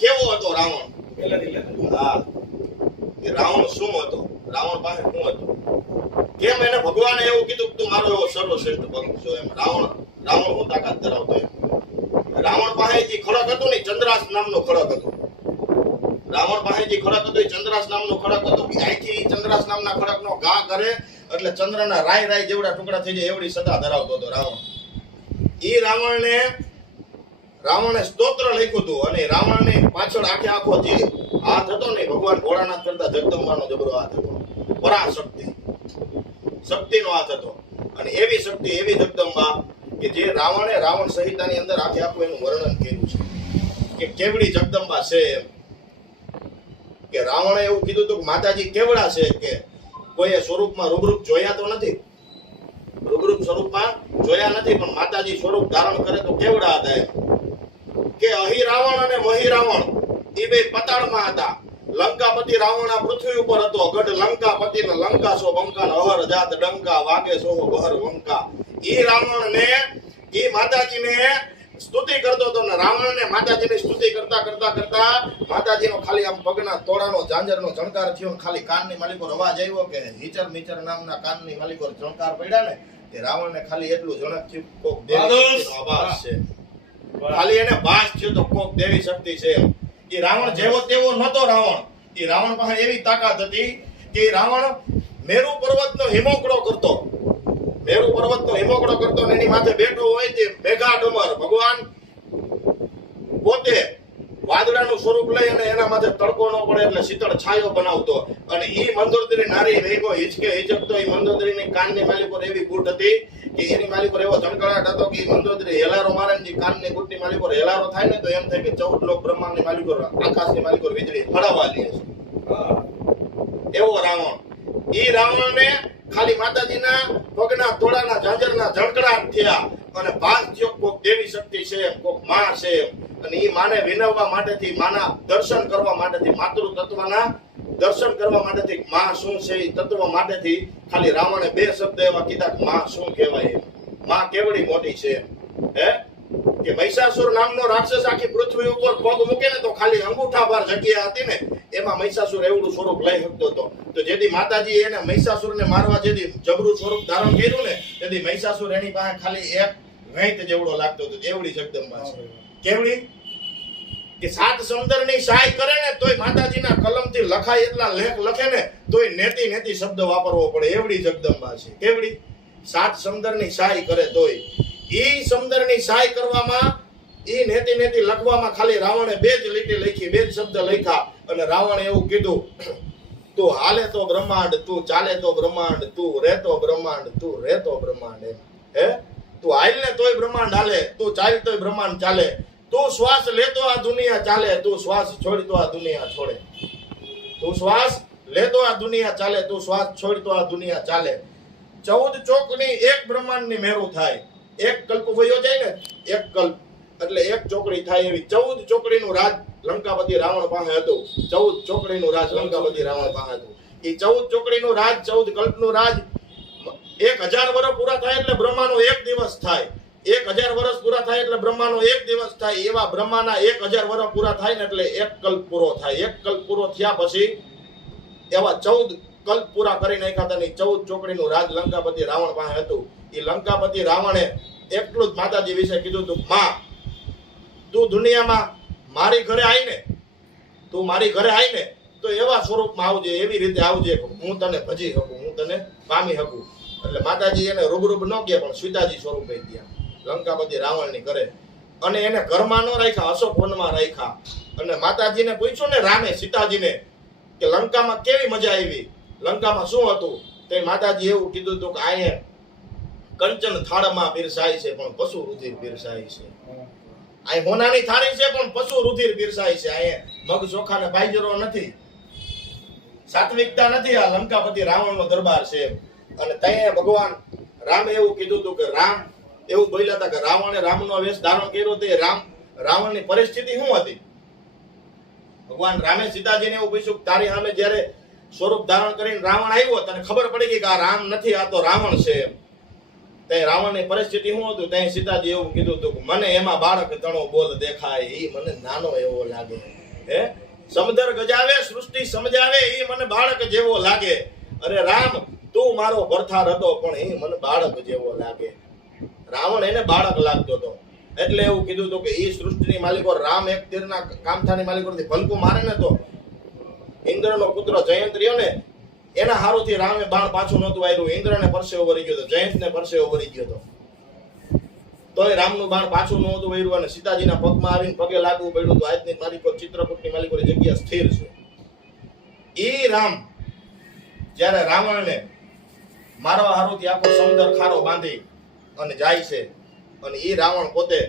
કેવો હતો રાવણ? હા, એ રાવણ શું હતો? રાવણ પાસે શું હતું? કેમ એને ભગવાને એવું કીધું કે તું મારો એવો સર્વશ્રેષ્ઠ ભક્ત છો? એમ રાવણ હું તાકાત ધરાવતો એમ. રાવણ પાસે જે ખડક હતું ને, ચંદ્રાસ નામનો ખડક હતો. રાવણ પાસે જે ખડક હતો એ ચંદ્રાસ નામનો ખડક હતો. અહીંથી ચંદ્રાસ નામના ખડકનો ઘા કરે એટલે ચંદ્રના રાય જેવડા ટુકડા થઈ જાય એવડી સત્તા ધરાવતો હતો રાવણ. એ રાવણે સ્તોત્ર લખ્યું હતું અને રાવણને પાછળ આખો જે હાથ હતો ને ભગવાન ભોળાનાથ કરતા જગદંબાનો જબરો હાથ હતો. શક્તિનો હાથ હતો. અને એવી શક્તિ, એવી જગદંબા કે જે રાવણ સંહિતાની અંદર આખું એનું વર્ણન કર્યું છે કે કેવડી જગદંબા છે એમ. કે રાવણે એવું કીધું હતું કે માતાજી કેવડા છે કે કોઈએ સ્વરૂપમાં રૂબરૂપ જોયા તો નથી, રૂબરૂપ સ્વરૂપમાં જોયા નથી, પણ માતાજી સ્વરૂપ ધારણ કરે તો કેવડા હતા એમ. કે અહી રાવણ અને મહી રાવણ એ બે પતાળમાં હતા. લંકાપતિ રાવણ આ પૃથ્વી ઉપર હતો. ગઢ લંકાપતિ ને લંકા સો બંકા અહર જાત ડંકા વાગે સો બહર વંકા. ઈ રાવણ ને ઈ માતાજીને સ્તુતિ કરતો હતો ને રાવણને માતાજીની સ્તુતિ કરતા માતાજીનો ખાલી આમ પગના તોડાનો ઝાંઝરનો ઝણકાર થયો. ખાલી કાનની માલિકો અવાજ આવ્યો કે હિચર મિચર નામના કાનની માલિકો ઝણકાર પડ્યા ને તે રાવણને ખાલી એટલું જણક થયું કોક દેવી શક્તિનો આભાસ છે. ખાલી એને ભાસ થયો તો કોક દેવી શક્તિ છે. એ રાવણ જેવો તેવો નતો. રાવણ પાસે એવી તાકાત હતી કે રાવણ મેરુ પર્વતનો હિમોકડો કરતો. ને એની માથે બેઠો હોય તે મેઘા ડમર ભગવાન પોતે વાદળાનું સ્વરૂપ લઈ અને એના માથે તડકો ન પડે એટલે શીતળ છાયો બનાવતો. અને ઈ મંદોદરી નારી વેગો હિચકતો. એ મંદોદરીની કાનની માલી પર એવી બૂટ હતી કે એની માલી પર એવો ઝણકડાટ હતો કે મંદોદરી હેલારો મારે ને કાનની બૂટની માલી પર હેલારો થાય ને તો એમ થાય કે 14 લોક બ્રહ્માંડની માલી પર આકાશની માલી પર વીજળી હળાવા દે છે. એવો રાવણ. ઈ રાવણને ખાલી માતાજીના પગના તોડાના ઝાંઝરના ઝણકડાટ થયા અને ભાસ થયો કોક દેવી શક્તિ છે, કોક માં છે. અને ઈ માને વિનવવા માટેથી, માના દર્શન કરવા માટેથી, માતૃ તત્વના દર્શન કરવા માટેથી, માં શું છે એ તત્વ માટેથી ખાલી રાવણે બે શબ્દ એવા કીધા કે માં શું કહેવાય, માં કેવડી મોટી છે. હે કે મહિષાસુર નામનો રાક્ષસ આખી પૃથ્વી ઉપર પગ મૂકે ને તો ખાલી અંગૂઠા પર જગ્યા હતી ને એમાં મહિષાસુર એવડું સ્વરૂપ લઈ શકતો હતો. તો જેથી માતાજી એને મહિષાસુરને મારવા જેથી જબરું સ્વરૂપ ધારણ કર્યું ને તેથી મહિષાસુર એની પાસે ખાલી એક વેંત જેવડો લાગતો હતો. એવડી જગદંબા છે. કેવડી કે 7 સમુદ્રની સહાય કરે ને તોય માતાજીના કલમથી લખાય એટલા લેખ લખે ને તોય નેતિ શબ્દ વાપરવો પડે. એવડી જગદંબા છે. કેવડી 7 સમુદ્રની સહાય કરે તોય ઈ સમુદ્રની સહાય કરવામાં, ઈ નેતિ લખવામાં ખાલી રાવણે 2 જ લીટી લખી, 2 જ શબ્દ લખ્યા. અને રાવણે એવું કીધું, તું હાલે તો બ્રહ્માંડ, તું ચાલે તો બ્રહ્માંડ, તું રહેતો બ્રહ્માંડ, તું રહેતો બ્રહ્માંડ. હે તું હાલ ને તોય બ્રહ્માંડ હાલે, તું ચાલ તોય બ્રહ્માંડ ચાલે, તું શ્વાસ લેતો આ દુનિયા ચાલે, તું શ્વાસ છોડતો આ દુનિયા છોડે. તું શ્વાસ લેતો આ દુનિયા ચાલે, તું શ્વાસ છોડતો આ દુનિયા ચાલે. 14 ચોકની એક બ્રહ્માંડની મેરુ થાય. એક કલ્પ વયો જાય ને, એક કલ્પ એટલે એક ચોકડી થાય. એવી 14 ચોકડીનું રાજ લંકાપતિ રાવણ પાસે હતું. 14 ચોકડીનું રાજ લંકાપતિ રાવણ પાસે હતું. એ 14 ચોકડીનું રાજ, 14 કલ્પનું રાજ 1000 વર્ષ પૂરા થાય એટલે બ્રહ્માનો એક દિવસ થાય. 1000 વર્ષ પૂરા થાય એટલે બ્રહ્માનો એક દિવસ થાય. એવા બ્રહ્માના 1000 વર્ષ પૂરા થાય ને એટલે એક કલ્પ પૂરો થાય. એક કલ્પ પૂરો થયા પછી એવા 14 કલ્પ પૂરા કરી નાખ્યા હતા. 14 ચોકડીનું રાજ લંકાપતિ રાવણ પાસે હતું. એ લંકાપતિ રાવણે એટલું જ માતાજી વિશે કીધું હતું, માં તું દુનિયામાં મારી ઘરે આવીને, તું મારી ઘરે આવીને તો એવા સ્વરૂપમાં આવજે, એવી રીતે આવજે હું તને ભજી શકું, હું તને પામી શકું. એટલે માતાજી એને રૂબરૂબ ન ગયા પણ સીતાજી સ્વરૂપે ગયા લંકાપતિ રાવણની ઘરે. અને એને ઘરમાં ન રાખ્યા, અશોક વનમાં રાખ્યા. અને માતાજીને પૂછ્યું ને રામે સીતાજીને કે લંકામાં કેવી મજા આવી, લંકામાં શું હતું? તો માતાજી એવું કીધું હતું કે અહીંયા કંચન થાળમાં પીરસાય છે પણ પશુ રુધિર પીરસાય છે. અહીં હોનાની થાળી છે પણ પશુ રુધિર પીરસાય છે. અહીંયા મગ ચોખા ને ભાઈજરો નથી, સાત્વિકતા નથી. આ લંકાપતિ રાવણનો દરબાર છે. અને ત્યાં ભગવાન રામે એવું કીધું હતું કે રામ એવું બોલ્યા હતા કે રાવણે રામનો વેશ ધારણ કર્યો તે રાવણની પરિસ્થિતિ શું હતી? ભગવાન રામે સીતાજીને એવું પૂછ્યું કે તારી સામે જ્યારે સ્વરૂપ ધારણ કરીને રાવણ આવ્યો તને ખબર પડી ગઈ કે આ રામ નથી, આ તો રાવણ છે. ત્યાં રાવણની પરિસ્થિતિ શું હતું? ત્યાં સીતાજી એવું કીધું હતું કે મને એમાં બાળક તણો બોલ દેખાય, એ મને નાનો એવો લાગે. હે સમદર ગજાવે સૃષ્ટિ સમજાવે એ મને બાળક જેવો લાગે. અરે રામ તું મારો ભરથાર હતો પણ એ મને બાળક જેવો લાગે. રાવણ એને બાળક લાગતો હતો એટલે એવું કીધું હતું કે એ સૃષ્ટિની માલિકો રામ એક તીરના કામઠાની માલિકોથી ભલકું મારે ને તો ઇન્દ્રનો પુત્ર જયંત રહ્યો ને એના હારુથી રામે બાણ પાછું નહોતું આવ્યું. ઇન્દ્રને પરસેવો વળી ગયો હતો, જયંતને પરસેવો વળી ગયો હતો, તોય રામનું બાણ પાછું નહોતું વળ્યું અને સીતાજીના પગમાં આવીને પગે લાગવું પડ્યું. તો આજની માલિકો ચિત્રકૂટની માલિકોની જગ્યા સ્થિર છે. ઈ રામ જ્યારે રાવણને મારવા હારુથી આખો સમુદ્ર ખારો બાંધી અને જાય છે અને ઈ રાવણ પોતે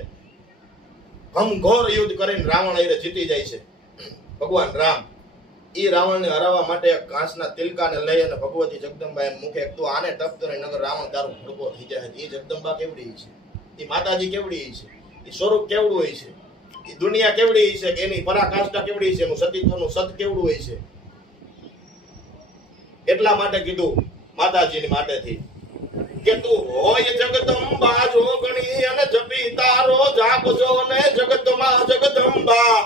ઘમઘોર યુદ્ધ કરીને રાવણ એને જીતી જાય છે. ભગવાન રામ ઈ રાવણને હરાવવા માટે ઘાસના તિલકાને લઈ અને ભગવતી જગદંબા એમ મુખે તું આને ટપતો નહીં નગર રાવણ તારું ભડકો થઈ જાય. એ જગદંબા કેવડી છે, એ માતાજી કેવડી છે, એ સ્વરૂપ કેવડું હોય છે, એ દુનિયા કેવડી છે કે એની પરાકાષ્ઠા કેવડી છે, એનું સતીત્વનું સત કેવડું હોય છે. એટલા માટે કીધું માતાજીની માટેથી કે તું હોય જગદંબા જોગણી અને જપી તારો જાપજો ને જગતમાં જગદંબા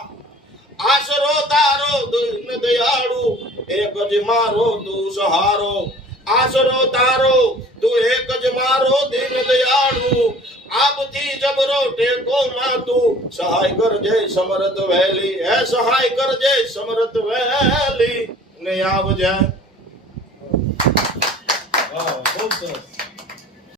આશરો તારો દીન દયાળુ એક જ મારો તું સહારો. આશરો તારો તું એક જ મારો દીન દયાળુ આપથી જબરો ટેકો માં તું સહાય કરજે સમરથ વહેલી. હે સહાય કરજે સમરથ વહેલી ને આવજે. વાહ, ખૂબ સરસ.